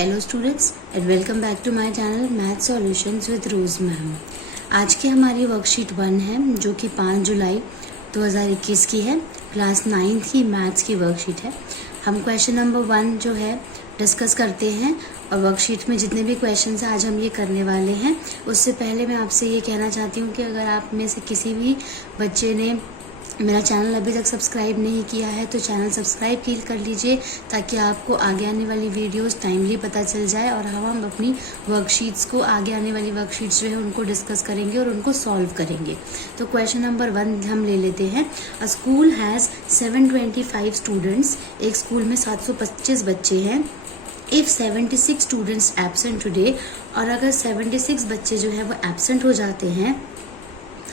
Hello students and welcome back to my channel math solutions with Rose ma'am. आज की हमारी worksheet 1 है जो कि 5 जुलाई 2021 की है। क्लास 9th की मैथ्स की वर्कशीट है। हम क्वेश्चन नंबर 1 जो है डिस्कस करते हैं और वर्कशीट में जितने भी क्वेश्चंस हैं आज हम ये करने वाले हैं। उससे पहले मैं आपसे ये कहना चाहती हूँ कि अगर आप में से किसी भी बच्चे ने मेरा चैनल अभी तक सब्सक्राइब नहीं किया है तो चैनल सब्सक्राइब कर लीजिए ताकि आपको आगे आने वाली वीडियोस टाइमली पता चल जाए और हम अपनी वर्कशीट्स को आगे आने वाली वर्कशीट्स जो है उनको डिस्कस करेंगे और उनको सॉल्व करेंगे। तो क्वेश्चन नंबर 1 हम ले लेते हैं। अ स्कूल हैज़ 725 स्टूडेंट्स। एक स्कूल में 725 बच्चे हैं। इफ़ 76 स्टूडेंट्स एब्सेंट टुडे, और अगर 76 बच्चे जो है वो एब्सेंट हो जाते हैं,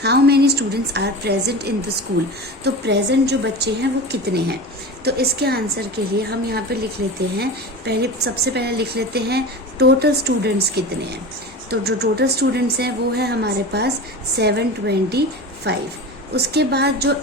how many students are present in the school. तो प्रेजेंट जो बच्चे हैं वो कितने हैं। तो इसके आंसर के लिए हम यहाँ पे लिख लेते हैं, सबसे पहले लिख लेते हैं टोटल स्टूडेंट्स कितने हैं। तो जो टोटल स्टूडेंट्स हैं वो है हमारे पास 725। उसके बाद जो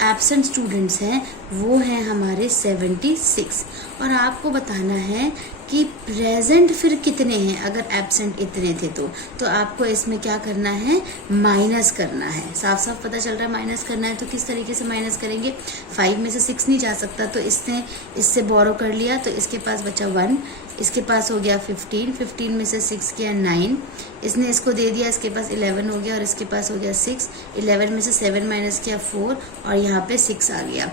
एब्सेंट स्टूडेंट्स हैं वो हैं हमारे 76। और आपको बताना है कि प्रेजेंट फिर कितने हैं। अगर एब्सेंट इतने थे तो आपको इसमें क्या करना है, माइनस करना है। साफ साफ पता चल रहा है माइनस करना है। तो किस तरीके से माइनस करेंगे, 5 में से 6 नहीं जा सकता तो इससे बोरो कर लिया तो इसके पास बचा 1, इसके पास हो गया 15 में से 6 किया 9, इसने इसको दे दिया, इसके पास 11 हो गया और इसके पास हो गया 6, 11 में से 7 माइनस किया 4 और यहाँ पे 6 आ गया।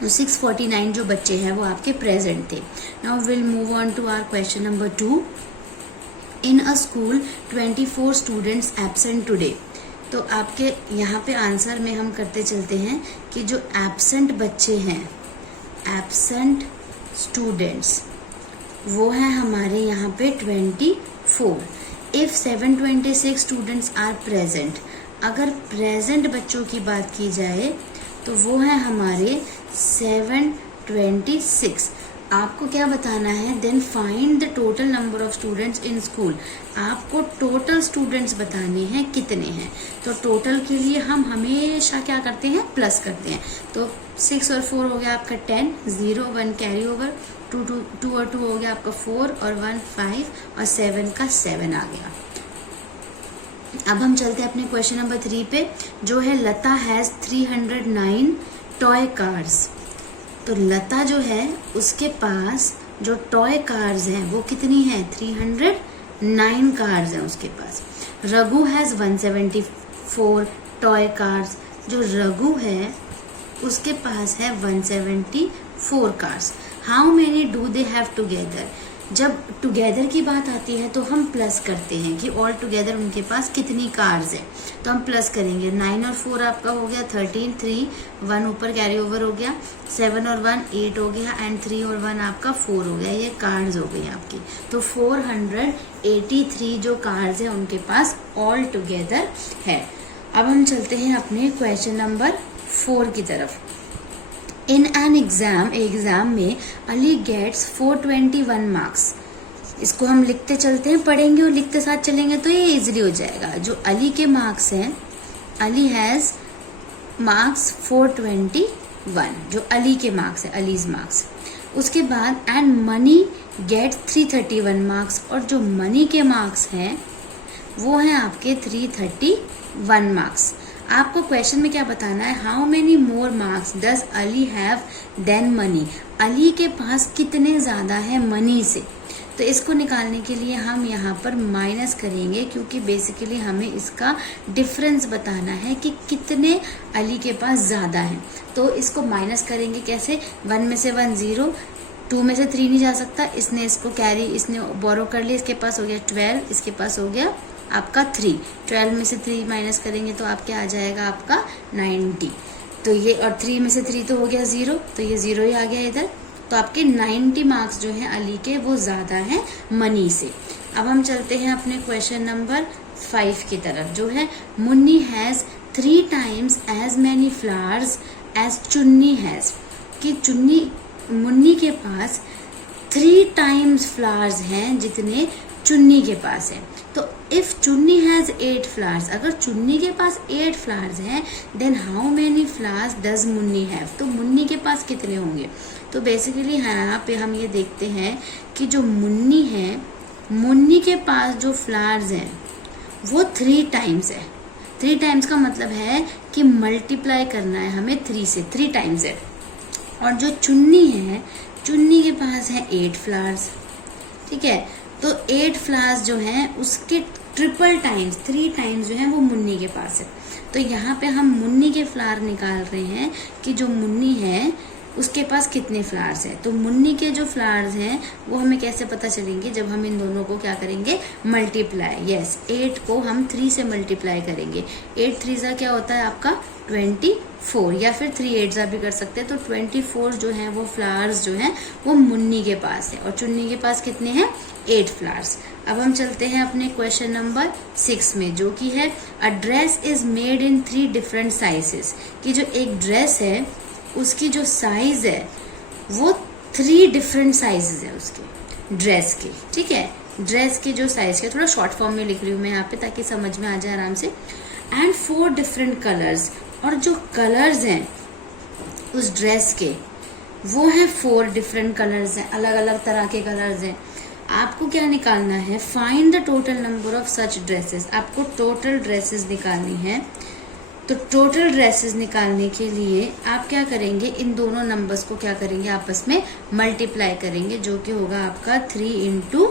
तो 649 जो बच्चे हैं वो आपके प्रेजेंट थे। Now will move on to our question number 2। In a school 24 students absent today. तो आपके यहाँ पे आंसर में हम करते चलते हैं कि जो एब्सेंट बच्चे हैं, एब्सेंट स्टूडेंट्स, वो है हमारे यहाँ पे 24। इफ 726 स्टूडेंट्स आर प्रेजेंट, अगर प्रेजेंट बच्चों की बात की जाए तो वो है हमारे 726। आपको क्या बताना है, then find the total number of students in school. आपको टोटल स्टूडेंट्स बताने हैं कितने हैं। तो टोटल के लिए हम हमेशा क्या करते हैं, प्लस करते हैं। तो 6 और 4 हो गया आपका 10, 0 1 कैरी ओवर, 2 और 2 हो गया आपका 4 और 1 5 और 7 का 7 आ गया। अब हम चलते हैं अपने क्वेश्चन नंबर 3 पे, जो है लता हैज़ 309 टॉय कार्स। तो लता जो है उसके पास जो टॉय कार्स हैं वो कितनी है, 309 कार्स हैं उसके पास। Raghu has 174 toy cars. जो रघु है उसके पास है 174 cars. How many do they have together. जब टुगेदर की बात आती है तो हम प्लस करते हैं कि ऑल टुगेदर उनके पास कितनी कार्स है। तो हम प्लस करेंगे, 9 और 4 आपका हो गया 13, 3 1 ऊपर कैरी ओवर हो गया, 7 और 1 8 हो गया एंड 3 और 1 आपका 4 हो गया। ये कार्स हो गई आपकी। तो 483 जो कार्स है उनके पास ऑल टुगेदर है। अब हम चलते हैं अपने क्वेश्चन नंबर 4 की तरफ। इन एन एग्जाम में अली गेट्स 421 मार्क्स। इसको हम लिखते चलते हैं, पढ़ेंगे और लिखते साथ चलेंगे तो ये इजीली हो जाएगा। जो अली के मार्क्स हैं, अली हैज़ मार्क्स 421, जो अली के मार्क्स है, अलीज मार्क्स। उसके बाद एंड मनी गेट्स 331 मार्क्स, और जो मनी के मार्क्स हैं वो हैं आपके 331 मार्क्स। आपको क्वेश्चन में क्या बताना है, how many more marks does Ali have than Mani. Ali के पास कितने ज़्यादा है मनी से। तो इसको निकालने के लिए हम यहाँ पर माइनस करेंगे क्योंकि बेसिकली हमें इसका डिफरेंस बताना है कि कितने अली के पास ज़्यादा हैं। तो इसको माइनस करेंगे कैसे, 1 में से 1 0, 2 में से 3 नहीं जा सकता, इसने बोरो कर लिया, इसके पास हो गया 12, इसके पास हो गया आपका 3, 12 में से 3 माइनस करेंगे तो आपके आ जाएगा आपका 90। तो ये और 3 में से 3 तो हो गया 0, तो ये 0 ही आ गया इधर। तो आपके 90 मार्क्स जो हैं अली के वो ज़्यादा हैं मनी से। अब हम चलते हैं अपने क्वेश्चन नंबर 5 की तरफ, जो है Munni has 3 times as many flowers as चुन्नी हैज़। कि मुन्नी के पास 3 times फ्लावर्स हैं जितने चुन्नी के पास है। तो इफ चुन्नी हैज 8 फ्लावर्स, अगर चुन्नी के पास 8 फ्लावर्स हैं, then how many flowers does Munni have, तो मुन्नी के पास कितने होंगे। तो बेसिकली यहाँ पे हम ये देखते हैं कि जो मुन्नी है, मुन्नी के पास जो फ्लावर्स हैं वो 3 टाइम्स है। 3 टाइम्स का मतलब है कि मल्टीप्लाई करना है हमें 3 से, 3 टाइम्स है। और जो चुन्नी है, चुन्नी के पास है 8 फ्लावर्स, ठीक है। तो 8 फ्लावर्स जो हैं उसके ट्रिपल टाइम्स, 3 टाइम्स जो है वो मुन्नी के पास है। तो यहाँ पे हम मुन्नी के फ्लावर निकाल रहे हैं कि जो मुन्नी है उसके पास कितने फ्लावर्स हैं। तो मुन्नी के जो फ्लावर्स हैं वो हमें कैसे पता चलेंगे, जब हम इन दोनों को क्या करेंगे, मल्टीप्लाई। यस, 8 को हम 3 से मल्टीप्लाई करेंगे। 8 3 जा क्या होता है आपका 24, या फिर 3 8 जा भी कर सकते हैं। तो 24 जो है वो फ्लावर्स जो हैं वो मुन्नी के पास है, और चुन्नी के पास कितने हैं, 8 फ्लावर्स। अब हम चलते हैं अपने क्वेश्चन नंबर 6 में, जो कि है a dress is made in 3 different sizes, कि जो एक ड्रेस है उसकी जो साइज है वो 3 डिफरेंट साइजेस है उसके ड्रेस के, ठीक है। ड्रेस के जो साइज के, थोड़ा शॉर्ट फॉर्म में लिख रही हूँ मैं यहाँ पे ताकि समझ में आ जाए आराम से। एंड 4 डिफरेंट कलर्स, और जो कलर्स हैं उस ड्रेस के वो हैं 4 डिफरेंट कलर्स हैं, अलग अलग तरह के कलर्स हैं। आपको क्या निकालना है, find the total number of such dresses. आपको टोटल ड्रेसेस निकालनी है। तो टोटल ड्रेसेस निकालने के लिए आप क्या करेंगे, इन दोनों नंबर्स को क्या करेंगे, आपस में मल्टीप्लाई करेंगे, जो कि होगा आपका 3 ×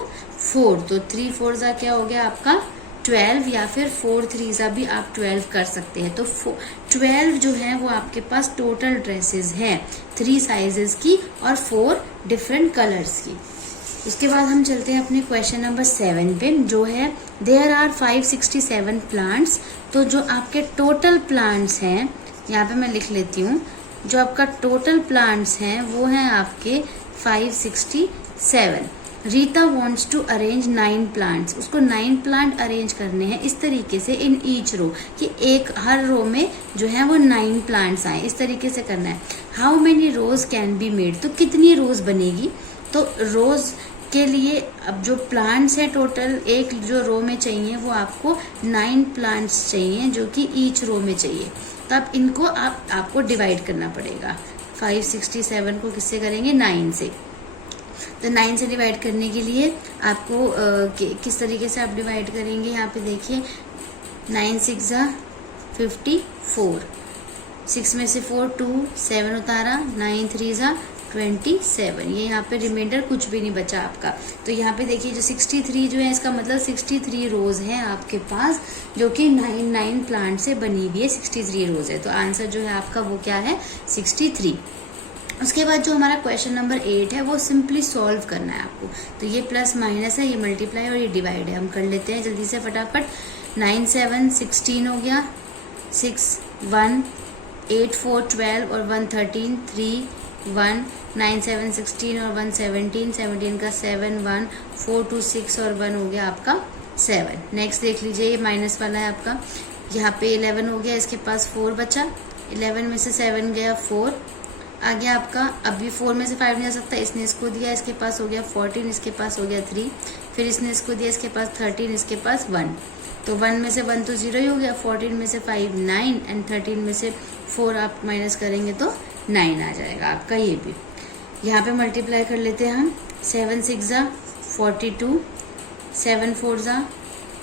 4। तो 3 4 जा क्या हो गया आपका 12, या फिर 4 3 जा भी आप 12 कर सकते हैं। तो 12 जो है वो आपके पास टोटल ड्रेसेस हैं, 3 साइजेस की और 4 डिफरेंट कलर्स की। उसके बाद हम चलते हैं अपने क्वेश्चन नंबर 7 पे, जो है देयर आर 567 प्लांट्स। तो जो आपके टोटल प्लांट्स हैं, यहाँ पे मैं लिख लेती हूँ, जो आपका टोटल प्लांट्स हैं वो हैं आपके 567। Rita wants to arrange 9 plants, उसको 9 प्लांट अरेंज करने हैं इस तरीके से इन ईच रो, कि एक हर रो में जो है वो 9 प्लांट्स आए, इस तरीके से करना है। How many rose can be made, तो कितनी रोज बनेगी। तो रोज के लिए अब जो प्लांट्स है टोटल एक जो रो में चाहिए वो आपको 9 प्लांट्स चाहिए, जो कि ईच रो में चाहिए। तो आप इनको आपको डिवाइड करना पड़ेगा। 567 को किससे करेंगे, 9 से। तो 9 से डिवाइड करने के लिए आपको किस तरीके से आप डिवाइड करेंगे, यहाँ पे देखिए 9 6 जा 54, 6 में से 4 2 7 उतारा, 9 3 जा 27, ये यहाँ पे रिमाइंडर कुछ भी नहीं बचा आपका। तो यहाँ पे देखिए जो 63 जो है, इसका मतलब 63 रोज है आपके पास, जो कि 9 प्लांट से बनी हुई है, 63 रोज है। तो आंसर जो है आपका वो क्या है, 63। उसके बाद जो हमारा क्वेश्चन नंबर 8 है वो सिंपली सॉल्व करना है आपको। तो ये प्लस माइनस है, ये मल्टीप्लाई और ये डिवाइड है। हम कर लेते हैं जल्दी से फटाफट। 9 7 16 हो गया, 6 1 8 4 12 और 1 13 3 1 9 7 16 और 1 17, 17 का 7 1 4 2 6 और 1 हो गया आपका 7। नेक्स्ट देख लीजिए, ये माइनस वाला है आपका, यहाँ पे 11 हो गया, इसके पास 4 बचा, 11 में से 7 गया 4 आ गया आपका। अभी 4 में से 5 नहीं आ सकता, इसने इसको दिया, इसके पास हो गया 14, इसके पास हो गया 3, फिर इसने इसको दिया, इसके पास 13, इसके पास 1। तो 1 में से 1 तो 0 ही हो गया, 14 में से 5 9 एंड 13 में से 4 आप माइनस करेंगे तो 9 आ जाएगा आपका। ये भी यहाँ पे मल्टीप्लाई कर लेते हैं हम। 7 6 जा 42, 7 4 जा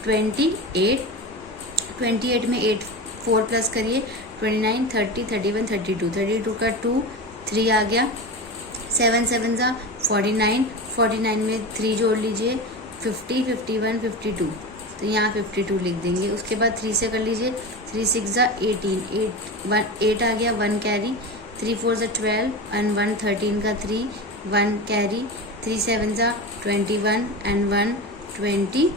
28, 28 में 8 4 प्लस करिए 29 30 31 32, 32 का 2 3 आ गया, 7 7 जा 49, 49 में 3 जोड़ लीजिए 50 51 52, तो यहाँ 52 लिख देंगे। उसके बाद 3 से कर लीजिए, 3 6 जा 18, 8 आ गया, 1 कैरी, 3 4 जा 12 एंड 1 13 का 3 1 कैरी, 3 7 जा 21 एंड 1 22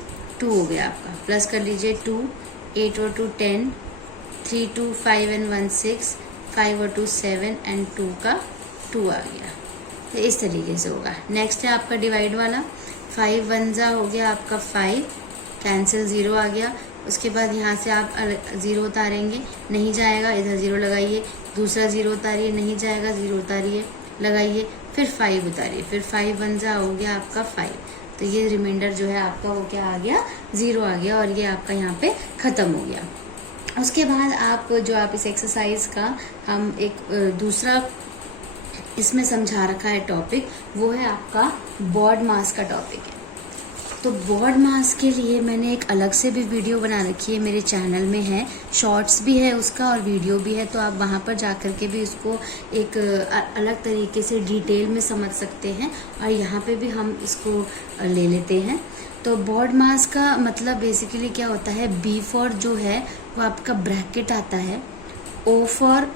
हो गया आपका। प्लस कर लीजिए 2, 8 और 2 10, 3 2 5 एंड 1 6, 5 और 2 7 एंड 2 का 2 आ गया। तो इस तरीके से होगा। नेक्स्ट है आपका डिवाइड वाला। 5 1 जा हो गया आपका 5, कैंसिल 0 आ गया। उसके बाद यहाँ से आप 0 उतारेंगे, नहीं जाएगा, इधर 0 लगाइए, दूसरा 0 उतारिए, नहीं जाएगा, 0 उतारिए, लगाइए, फिर 5 उतारिए, फिर 5 1 जा हो गया आपका 5, तो ये रिमाइंडर जो है आपका वो क्या आ गया, 0 आ गया और ये आपका यहाँ पे खत्म हो गया। उसके बाद आप इस एक्सरसाइज का हम एक दूसरा इसमें समझा रखा है टॉपिक, वो है आपका बॉड मास का टॉपिक है। तो बॉड मास के लिए मैंने एक अलग से भी वीडियो बना रखी है, मेरे चैनल में है, शॉर्ट्स भी है उसका और वीडियो भी है, तो आप वहाँ पर जा कर के भी उसको एक अलग तरीके से डिटेल में समझ सकते हैं और यहाँ पे भी हम इसको ले लेते हैं। तो बॉड मास का मतलब बेसिकली क्या होता है, बी फॉर जो है वो आपका ब्रैकेट आता है, ओ फॉर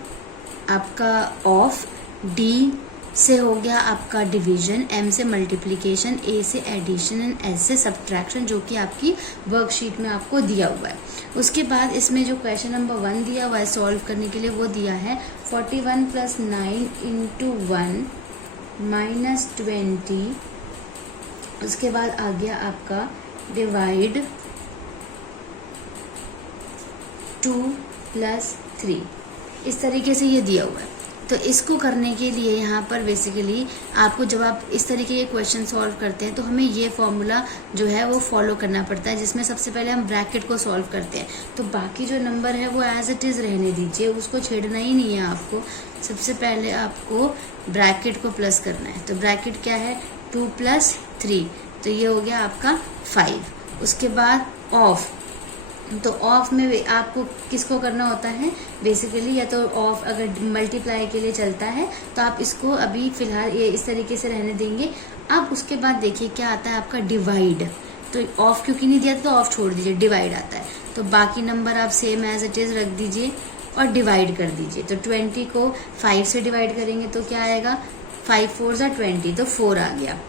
आपका ऑफ, डी से हो गया आपका डिवीजन, एम से मल्टीप्लिकेशन, ए से एडिशन एंड एस से सब्ट्रैक्शन, जो कि आपकी वर्कशीट में आपको दिया हुआ है। उसके बाद इसमें जो क्वेश्चन नंबर 1 दिया हुआ है सॉल्व करने के लिए, वो दिया है 41 + 9 × 1 - 20। उसके बाद आ गया आपका डिवाइड 2 + 3, इस तरीके से ये दिया हुआ है। तो इसको करने के लिए यहाँ पर बेसिकली आपको जब आप इस तरीके के क्वेश्चन सॉल्व करते हैं तो हमें ये फॉर्मूला जो है वो फॉलो करना पड़ता है, जिसमें सबसे पहले हम ब्रैकेट को सॉल्व करते हैं। तो बाकी जो नंबर है वो एज इट इज़ रहने दीजिए, उसको छेड़ना ही नहीं है आपको। सबसे पहले आपको ब्रैकेट को प्लस करना है। तो ब्रैकेट क्या है, 2 + 3, तो ये हो गया आपका 5। उसके बाद ऑफ, तो ऑफ में आपको किसको करना होता है बेसिकली, या तो ऑफ अगर मल्टीप्लाई के लिए चलता है तो आप इसको अभी फिलहाल ये इस तरीके से रहने देंगे। अब उसके बाद देखिए क्या आता है आपका डिवाइड, तो ऑफ क्योंकि नहीं दिया तो ऑफ छोड़ दीजिए, डिवाइड आता है। तो बाकी नंबर आप सेम एज इट इज रख दीजिए और डिवाइड कर दीजिए। तो 20 को 5 से डिवाइड करेंगे तो क्या आएगा, 5 × 4 = 20, तो 4 आ गया।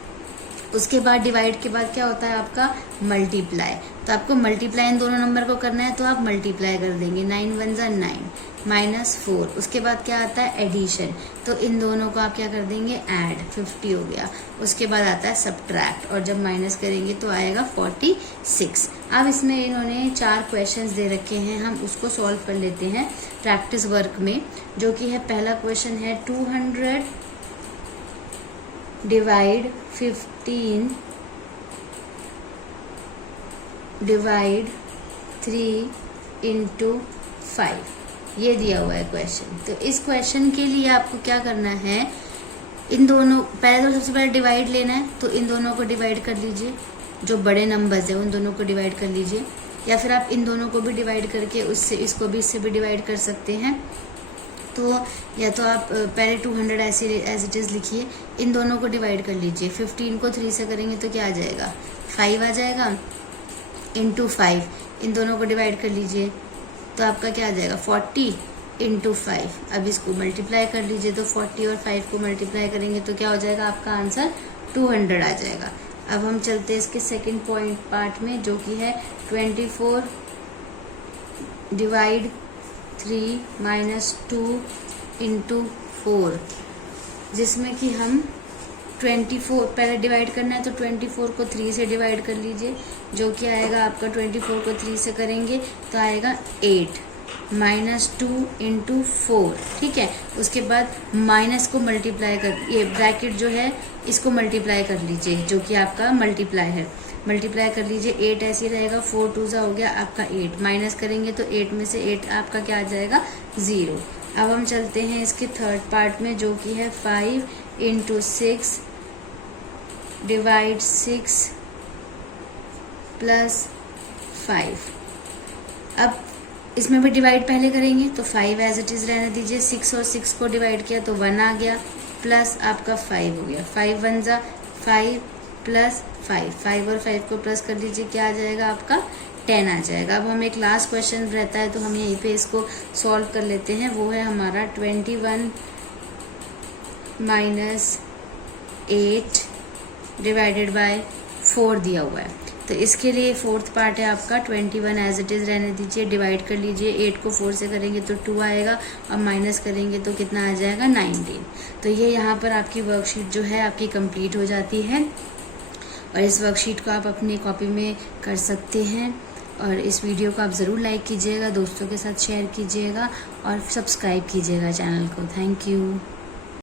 उसके बाद डिवाइड के बाद क्या होता है आपका मल्टीप्लाई, तो आपको मल्टीप्लाई इन दोनों नंबर को करना है तो आप मल्टीप्लाई कर देंगे, 9 × 1 = 9 - 4। उसके बाद क्या आता है एडिशन, तो इन दोनों को आप क्या कर देंगे ऐड, 50 हो गया। उसके बाद आता है सब्ट्रैक्ट, और जब माइनस करेंगे तो आएगा 46। अब इसमें इन्होंने 4 क्वेश्चंस दे रखे हैं, हम उसको सॉल्व कर लेते हैं प्रैक्टिस वर्क में, जो कि है पहला क्वेश्चन है 200 डिवाइड 15 डिवाइड 3 × 5, ये दिया हुआ है क्वेश्चन। तो इस क्वेश्चन के लिए आपको क्या करना है, इन दोनों पहले तो सबसे पहले डिवाइड लेना है, तो इन दोनों को डिवाइड कर लीजिए, जो बड़े नंबर्स है उन दोनों को डिवाइड कर लीजिए, या फिर आप इन दोनों को भी डिवाइड करके उससे इसको भी इससे भी डिवाइड कर सकते हैं। तो या तो आप पहले 200 ऐसे एज इट इज़ लिखिए, इन दोनों को डिवाइड कर लीजिए। 15 को 3 से करेंगे तो क्या आ जाएगा, 5 आ जाएगा, × 5, इन दोनों को डिवाइड कर लीजिए तो आपका क्या आ जाएगा 40 × 5। अब इसको मल्टीप्लाई कर लीजिए, तो 40 और 5 को मल्टीप्लाई करेंगे तो क्या हो जाएगा आपका आंसर 200 आ जाएगा। अब हम चलते हैं इसके सेकंड पार्ट में, जो कि है 24 डिवाइड 3 - 2 × 4, जिसमें कि हम 24 पहले डिवाइड करना है, तो 24 को 3 से डिवाइड कर लीजिए, जो कि आएगा आपका 24 को 3 से करेंगे तो आएगा 8 - 2 × 4, ठीक है। उसके बाद माइनस को मल्टीप्लाई कर, ये ब्रैकेट जो है इसको मल्टीप्लाई कर लीजिए, जो कि आपका मल्टीप्लाई है, मल्टीप्लाई कर लीजिए, 8 ऐसे रहेगा, 4 × 2 हो गया आपका 8, माइनस करेंगे तो 8 में से 8 आपका क्या आ जाएगा 0। अब हम चलते हैं इसके थर्ड पार्ट में, जो कि है 5 × 6 डिवाइड 6 + 5। अब इसमें भी डिवाइड पहले करेंगे, तो 5 एज इट इज़ रहने दीजिए, 6 और 6 को डिवाइड किया तो 1 आ गया, प्लस आपका 5 हो गया, 5 × 1 = 5 + 5, 5 और 5 को प्लस कर लीजिए, क्या आ जाएगा आपका 10 आ जाएगा। अब हम एक लास्ट क्वेश्चन रहता है तो हम यहीं पे इसको सॉल्व कर लेते हैं, वो है हमारा 21 - 8 डिवाइडेड बाय 4 दिया हुआ है। तो इसके लिए फोर्थ पार्ट है आपका 21 एज इट इज़ रहने दीजिए, डिवाइड कर लीजिए, 8 को 4 से करेंगे तो 2 आएगा, और माइनस करेंगे तो कितना आ जाएगा 19। तो ये यहाँ पर आपकी वर्कशीट जो है आपकी कंप्लीट हो जाती है, और इस वर्कशीट को आप अपनी कॉपी में कर सकते हैं। और इस वीडियो को आप ज़रूर लाइक कीजिएगा, दोस्तों के साथ शेयर कीजिएगा और सब्सक्राइब कीजिएगा चैनल को। Thank you.